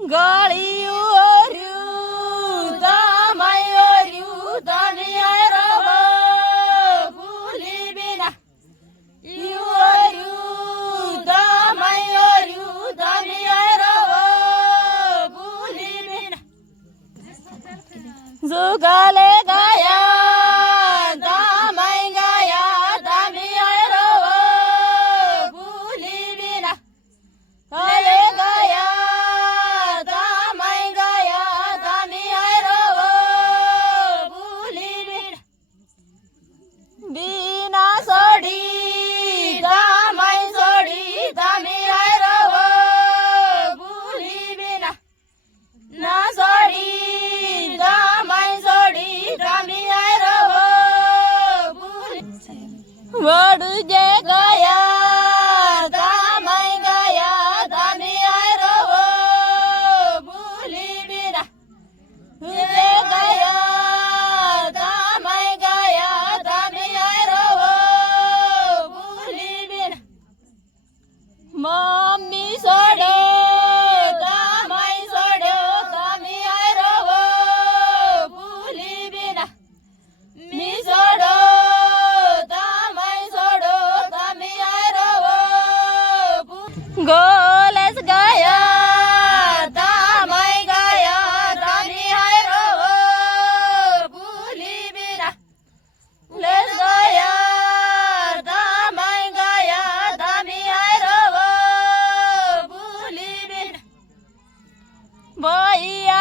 गळीवरु दामायरु दामियारव फुली बिना इवरु दामायरु दामियारव फुली बिना जुगाले गाया दामाय गाया दामियारव फुली बिना अरे गाया दामाय गाया दामियारव फुली बिना बिना सोडी दामाय सोडी दामियारव फुली बिना ना सोडी दामाय सोडी दामियारव फुली वडू जे गया दामाय गया दामियारव फुली बिना जे गया दामाय गया दामियारव फुली बिना मम्मी सोडो दामाय सोडो दामियारव फुली बिना मी सोडो दामाय सोडो दामियारव गोलस गाया दामाय गाया दामियारव फुली बिना लेस गाया दामाय गाया दामियारव फुली बिना बैया